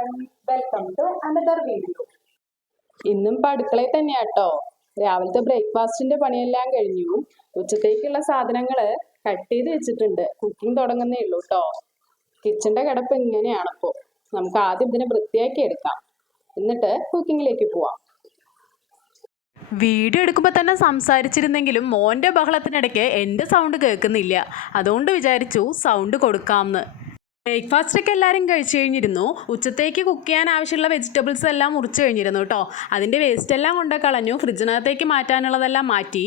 everyone, welcome to another video. ഇന്നും ഇപ്പം അടുക്കളയിൽ തന്നെയാട്ടോ. രാവിലത്തെ ബ്രേക്ക്ഫാസ്റ്റിന്റെ പണിയെല്ലാം കഴിഞ്ഞു. ഉച്ചത്തേക്കുള്ള സാധനങ്ങൾ കട്ട് ചെയ്ത് വെച്ചിട്ടുണ്ട്. കുക്കിംഗ് തുടങ്ങുന്നേ ഉള്ളൂ കേട്ടോ. കിച്ചന്റെ കിടപ്പ് ഇങ്ങനെയാണിപ്പോൾ. നമുക്ക് ആദ്യം ഇതിനെ വൃത്തിയാക്കി എടുക്കാം, എന്നിട്ട് കുക്കിങ്ങിലേക്ക് പോവാം. വീഡിയോ എടുക്കുമ്പോൾ തന്നെ സംസാരിച്ചിരുന്നെങ്കിലും മോൻ്റെ ബഹളത്തിനിടയ്ക്ക് എൻ്റെ സൗണ്ട് കേൾക്കുന്നില്ല. അതുകൊണ്ട് വിചാരിച്ചു സൗണ്ട് കൊടുക്കാമെന്ന്. ബ്രേക്ക്ഫാസ്റ്റൊക്കെ എല്ലാവരും കഴിച്ചു കഴിഞ്ഞിരുന്നു. ഉച്ചത്തേക്ക് കുക്ക് ചെയ്യാൻ ആവശ്യമുള്ള വെജിറ്റബിൾസ് എല്ലാം മുറിച്ച് കഴിഞ്ഞിരുന്നു കേട്ടോ. അതിൻ്റെ വേസ്റ്റ് എല്ലാം കൊണ്ട് കളഞ്ഞു. ഫ്രിഡ്ജിനകത്തേക്ക് മാറ്റാനുള്ളതെല്ലാം മാറ്റി.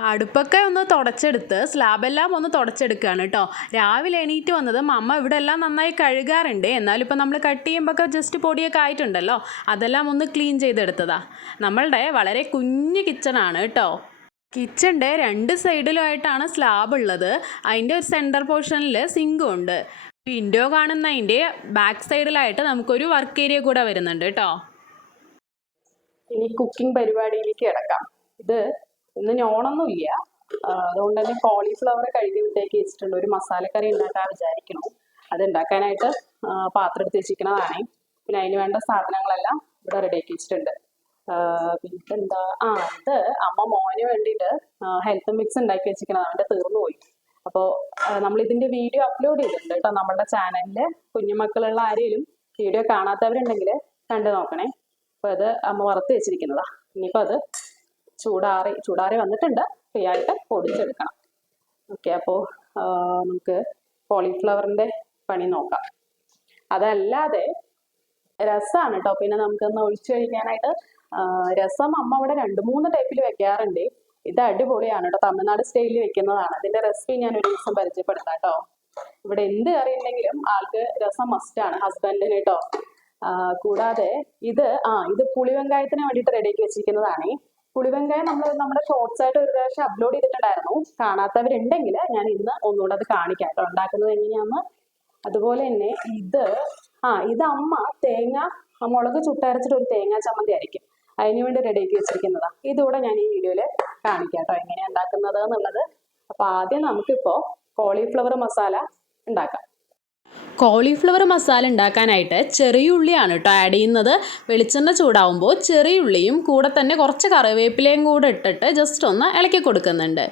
അടുപ്പൊക്കെ ഒന്ന് തുടച്ചെടുത്ത് സ്ലാബെല്ലാം ഒന്ന് തുടച്ചെടുക്കുകയാണ് കേട്ടോ. രാവിലെ എണീറ്റ് വന്നത് അമ്മ ഇവിടെ എല്ലാം നന്നായി കഴുകാറുണ്ട്. എന്നാലും ഇപ്പം നമ്മൾ കട്ട് ചെയ്യുമ്പോഴൊക്കെ ജസ്റ്റ് പൊടിയൊക്കെ ആയിട്ടുണ്ടല്ലോ, അതെല്ലാം ഒന്ന് ക്ലീൻ ചെയ്തെടുത്തതാ. നമ്മളുടെ വളരെ കുഞ്ഞു കിച്ചണാണ് കേട്ടോ. കിച്ചൻ്റെ രണ്ട് സൈഡിലുമായിട്ടാണ് സ്ലാബ് ഉള്ളത്. അതിൻ്റെ ഒരു സെൻറ്റർ പോർഷനിൽ സിങ്കും ഉണ്ട്. വിൻഡോ കാണുന്നതിൻ്റെ ബാക്ക് സൈഡിലായിട്ട് നമുക്കൊരു വർക്ക് ഏരിയ കൂടെ വരുന്നുണ്ട് കേട്ടോ. ഇനി കുക്കിംഗ് പരിപാടിയിലേക്ക് കിടക്കാം. ഇന്ന് നോണൊന്നുമില്ല, അതുകൊണ്ട് തന്നെ കോളിഫ്ലവർ കഴുകി വിട്ടേക്ക് വെച്ചിട്ടുണ്ട്. ഒരു മസാലക്കറി ഉണ്ടാക്കാൻ വിചാരിക്കണം. അത് ഉണ്ടാക്കാനായിട്ട് പാത്രം എടുത്ത് വെച്ചിരിക്കുന്നതാണ്. പിന്നെ അതിന് വേണ്ട സാധനങ്ങളെല്ലാം ഇവിടെ റെഡിയാക്കി വെച്ചിട്ടുണ്ട്. പിന്നെ എന്താ, ഇത് അമ്മ മോന് വേണ്ടിയിട്ട് ഹെൽത്ത് മിക്സ് ഉണ്ടാക്കി വെച്ചിരിക്കുന്നത്. അവൻ്റെ തീർന്നു പോയി. അപ്പോൾ നമ്മളിതിൻ്റെ വീഡിയോ അപ്ലോഡ് ചെയ്തിട്ടുണ്ട് കേട്ടോ നമ്മളുടെ ചാനലിൽ. കുഞ്ഞുമക്കളുള്ള ആരെങ്കിലും വീഡിയോ കാണാത്തവരുണ്ടെങ്കിൽ കണ്ടു നോക്കണേ. അപ്പോൾ അത് അമ്മ വറുത്ത് വെച്ചിരിക്കുന്നതാ. ഇനിയിപ്പോൾ അത് ചൂടാറി വന്നിട്ടുണ്ട്. ഫ്രീ ആയിട്ട് പൊടിച്ചെടുക്കണം. ഓക്കെ, അപ്പോൾ നമുക്ക് കോളിഫ്ലവറിൻ്റെ പണി നോക്കാം. അതല്ലാതെ രസമാണ് കേട്ടോ. പിന്നെ നമുക്കൊന്ന് ഒഴിച്ചു കഴിക്കാനായിട്ട് രസം അമ്മ ഇവിടെ 2-3 ടൈപ്പിൽ വെക്കാറുണ്ട്. ഇത് അടിപൊളിയാണ് കേട്ടോ. തമിഴ്നാട് സ്റ്റൈലിൽ വെക്കുന്നതാണ്. ഇതിന്റെ റെസിപ്പി ഞാൻ ഒരു ദിവസം പരിചയപ്പെടുത്താം കേട്ടോ. ഇവിടെ എന്ത് കറി ഉണ്ടെങ്കിലും ആൾക്ക് രസം മസ്റ്റാണ്, ഹസ്ബൻഡിന് കേട്ടോ. കൂടാതെ ഇത് പുളിവെങ്കായത്തിന് വേണ്ടിയിട്ട് റെഡിയാക്കി വെച്ചിരിക്കുന്നതാണ്. പുളിവെങ്കായം നമ്മുടെ ഷോർട്സ് ആയിട്ട് ഒരു പ്രാവശ്യം അപ്ലോഡ് ചെയ്തിട്ടുണ്ടായിരുന്നു. കാണാത്തവരുണ്ടെങ്കിൽ ഞാൻ ഇന്ന് ഒന്നുകൂടെ അത് കാണിക്കാം കേട്ടോ, ഉണ്ടാക്കുന്നത് എങ്ങനെയാന്ന്. അതുപോലെ തന്നെ ഇത് അമ്മ മുളക് ചുട്ടരച്ചിട്ട് ഒരു തേങ്ങാ ചമ്മന്തി ആയിരിക്കും, അതിന് വേണ്ടി റെഡിയാക്കി വെച്ചിരിക്കുന്നതാണ്. ഇതുകൂടെ ഞാൻ ഈ വീഡിയോയിൽ കാണിക്കാം കേട്ടോ, എങ്ങനെയാണ് ഉണ്ടാക്കുന്നത് എന്നുള്ളത്. അപ്പോൾ ആദ്യം നമുക്കിപ്പോൾ കോളിഫ്ലവർ മസാല ഉണ്ടാക്കാം. കോളിഫ്ലവർ മസാല ഉണ്ടാക്കാനായിട്ട് ചെറിയ ഉള്ളിയാണ് കേട്ടോ ആഡ് ചെയ്യുന്നത്. വെളിച്ചെണ്ണ ചൂടാവുമ്പോൾ ചെറിയ ഉള്ളിയും കൂടെ തന്നെ കുറച്ച് കറിവേപ്പിലയും കൂടെ ഇട്ടിട്ട് ജസ്റ്റ് ഒന്ന് ഇളക്കി കൊടുക്കുന്നുണ്ട്.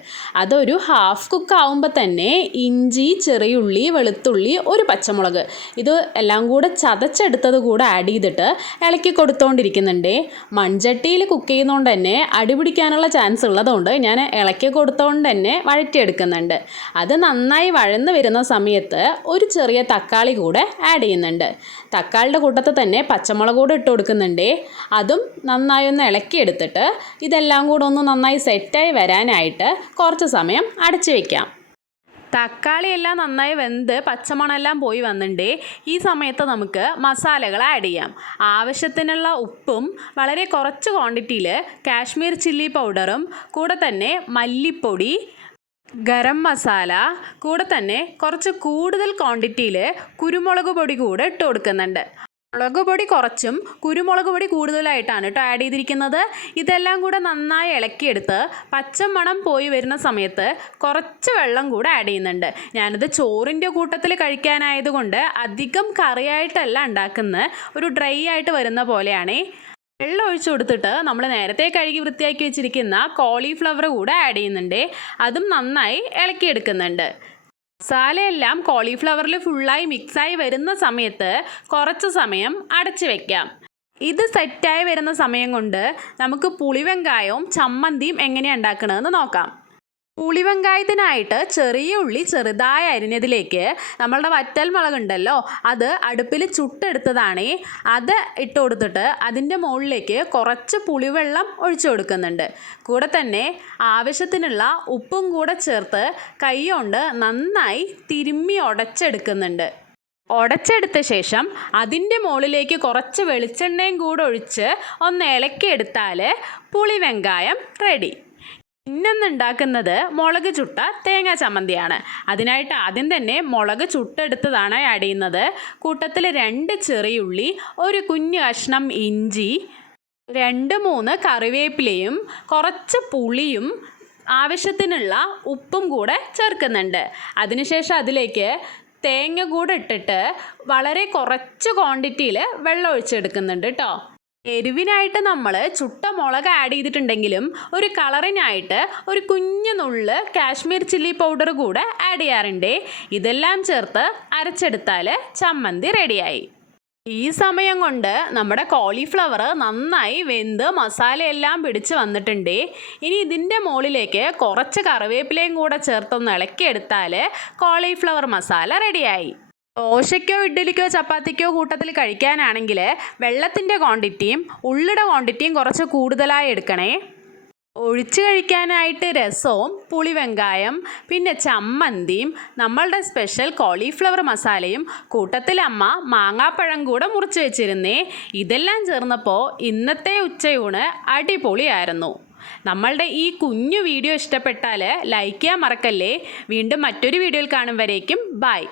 അതൊരു ഹാഫ് കുക്ക് ആവുമ്പോൾ തന്നെ ഇഞ്ചി, ചെറിയ ഉള്ളി, വെളുത്തുള്ളി, ഒരു പച്ചമുളക്, ഇത് എല്ലാം കൂടെ ചതച്ചെടുത്തത് കൂടെ ആഡ് ചെയ്തിട്ട് ഇളക്കി കൊടുത്തുകൊണ്ടിരിക്കുന്നുണ്ട്. മൺചട്ടിയിൽ കുക്ക് ചെയ്യുന്നതുകൊണ്ട് തന്നെ അടിപിടിക്കാനുള്ള ചാൻസ് ഉള്ളതുകൊണ്ട് ഞാൻ ഇളക്കി കൊടുത്തുകൊണ്ട് തന്നെ വഴറ്റിയെടുക്കുന്നുണ്ട്. അത് നന്നായി വഴന്ന് വരുന്ന സമയത്ത് ഒരു ചെറിയ തക്കാളി കൂടെ ആഡ് ചെയ്യുന്നുണ്ട്. തക്കാളിയുടെ കൂട്ടത്തിൽ തന്നെ പച്ചമുളക് കൂടെ ഇട്ട് കൊടുക്കുന്നുണ്ട്. അതും നന്നായി ഒന്ന് ഇളക്കിയെടുത്തിട്ട് ഇതെല്ലാം കൂടെ ഒന്ന് നന്നായി സെറ്റായി വരാനായിട്ട് കുറച്ച് സമയം അടച്ചു വയ്ക്കാം. തക്കാളിയെല്ലാം നന്നായി വെന്ത് പച്ചമണമെല്ലാം പോയി വന്നിട്ടുണ്ട്. ഈ സമയത്ത് നമുക്ക് മസാലകൾ ആഡ് ചെയ്യാം. ആവശ്യത്തിനുള്ള ഉപ്പും വളരെ കുറച്ച് ക്വാണ്ടിറ്റിയിൽ കാശ്മീർ ചില്ലി പൗഡറും കൂടെ തന്നെ മല്ലിപ്പൊടി, ഗരം മസാല, കൂടെ തന്നെ കുറച്ച് കൂടുതൽ ക്വാണ്ടിറ്റിയിൽ കുരുമുളക് പൊടി കൂടെ ഇട്ട് കൊടുക്കുന്നുണ്ട്. മുളക് പൊടി കുറച്ചും കുരുമുളക് പൊടി കൂടുതലായിട്ടാണ് കേട്ടോ ആഡ് ചെയ്തിരിക്കുന്നത്. ഇതെല്ലാം കൂടെ നന്നായി ഇളക്കിയെടുത്ത് പച്ചമണം പോയി വരുന്ന സമയത്ത് കുറച്ച് വെള്ളം കൂടെ ആഡ് ചെയ്യുന്നുണ്ട്. ഞാനിത് ചോറിൻ്റെ കൂട്ടത്തിൽ കഴിക്കാനായതുകൊണ്ട് അധികം കറിയായിട്ടല്ല ഉണ്ടാക്കുന്നത്, ഒരു ഡ്രൈ ആയിട്ട് വരുന്ന പോലെയാണ്. വെള്ളം ഒഴിച്ചു കൊടുത്തിട്ട് നമ്മൾ നേരത്തെ കഴുകി വൃത്തിയാക്കി വെച്ചിരിക്കുന്ന കോളിഫ്ലവർ കൂടെ ആഡ് ചെയ്യുന്നുണ്ട്. അതും നന്നായി ഇളക്കിയെടുക്കുന്നുണ്ട്. മസാലയെല്ലാം കോളിഫ്ലവറിൽ ഫുള്ളായി മിക്സായി വരുന്ന സമയത്ത് കുറച്ച് സമയം അടച്ചു വയ്ക്കാം. ഇത് സെറ്റായി വരുന്ന സമയം കൊണ്ട് നമുക്ക് പുളിവെങ്കായവും ചമ്മന്തിയും എങ്ങനെയാണ് ഉണ്ടാക്കണമെന്ന് നോക്കാം. പുളിവെങ്കായത്തിനായിട്ട് ചെറിയ ഉള്ളി ചെറുതായി അരിഞ്ഞതിലേക്ക് നമ്മളുടെ വറ്റൽ മുളകുണ്ടല്ലോ, അത് അടുപ്പിൽ ചുട്ടെടുത്തതാണ്. അത് ഇട്ട് കൊടുത്തിട്ട് അതിൻ്റെ മുകളിലേക്ക് കുറച്ച് പുളിവെള്ളം ഒഴിച്ചു കൊടുക്കുന്നുണ്ട്. കൂടെ തന്നെ ആവശ്യത്തിനുള്ള ഉപ്പും കൂടെ ചേർത്ത് കൈ കൊണ്ട് നന്നായി തിരുമ്മി ഉടച്ചെടുക്കുന്നുണ്ട്. ഉടച്ചെടുത്ത ശേഷം അതിൻ്റെ മുകളിലേക്ക് കുറച്ച് വെളിച്ചെണ്ണയും കൂടെ ഒഴിച്ച് ഒന്ന് ഇളക്കിയെടുത്താൽ പുളിവെങ്കായം റെഡി. ഇന്നൊന്ന് ഉണ്ടാക്കുന്നത് മുളക് ചുട്ട തേങ്ങാ ചമ്മന്തിയാണ്. അതിനായിട്ട് ആദ്യം തന്നെ മുളക് ചുട്ടെടുത്തതാണ് ആഡ് ചെയ്യുന്നത്. കൂട്ടത്തിൽ 2 ചെറിയുള്ളി, ഒരു കുഞ്ഞു കഷ്ണം ഇഞ്ചി, 2-3 കറിവേപ്പിലയും കുറച്ച് പുളിയും ആവശ്യത്തിനുള്ള ഉപ്പും കൂടെ ചേർക്കുന്നുണ്ട്. അതിനുശേഷം അതിലേക്ക് തേങ്ങ കൂടെ ഇട്ടിട്ട് വളരെ കുറച്ച് ക്വാണ്ടിറ്റിയിൽ വെള്ളം ഒഴിച്ചെടുക്കുന്നുണ്ട് കേട്ടോ. എരിവിനായിട്ട് നമ്മൾ ചുട്ട മുളക് ആഡ് ചെയ്തിട്ടുണ്ടെങ്കിലും ഒരു കളറിനായിട്ട് ഒരു കുഞ്ഞു നുള്ള് കാശ്മീർ ചില്ലി പൗഡർ കൂടെ ആഡ് ചെയ്യാറുണ്ട്. ഇതെല്ലാം ചേർത്ത് അരച്ചെടുത്താൽ ചമ്മന്തി റെഡിയായി. ഈ സമയം കൊണ്ട് നമ്മുടെ കോളിഫ്ലവർ നന്നായി വെന്ത് മസാലയെല്ലാം പിടിച്ച് വന്നിട്ടുണ്ട്. ഇനി ഇതിൻ്റെ മുകളിലേക്ക് കുറച്ച് കറിവേപ്പിലയും കൂടെ ചേർത്തൊന്ന് ഇളക്കിയെടുത്താൽ കോളിഫ്ലവർ മസാല റെഡിയായി. ദോശയ്ക്കോ ഇഡ്ഡലിക്കോ ചപ്പാത്തിക്കോ കൂട്ടത്തിൽ കഴിക്കാനാണെങ്കിൽ വെള്ളത്തിൻ്റെ ക്വാണ്ടിറ്റിയും ഉള്ളിയുടെ ക്വാണ്ടിറ്റിയും കുറച്ച് കൂടുതലായി എടുക്കണേ. ഒഴിച്ച് കഴിക്കാനായിട്ട് രസവും പുളിവെങ്കായം പിന്നെ ചമ്മന്തിയും നമ്മളുടെ സ്പെഷ്യൽ കോളിഫ്ലവർ മസാലയും കൂട്ടത്തിൽ അമ്മ മാങ്ങാപ്പഴം കൂടെ മുറിച്ച് വെച്ചിരുന്നേ. ഇതെല്ലാം ചേർന്നപ്പോൾ ഇന്നത്തെ ഉച്ചയൂണ് അടിപൊളിയായിരുന്നു. നമ്മളുടെ ഈ കുഞ്ഞു വീഡിയോ ഇഷ്ടപ്പെട്ടാൽ ലൈക്ക് ചെയ്യാൻ മറക്കല്ലേ. വീണ്ടും മറ്റൊരു വീഡിയോയിൽ കാണും വരേക്കും ബൈ.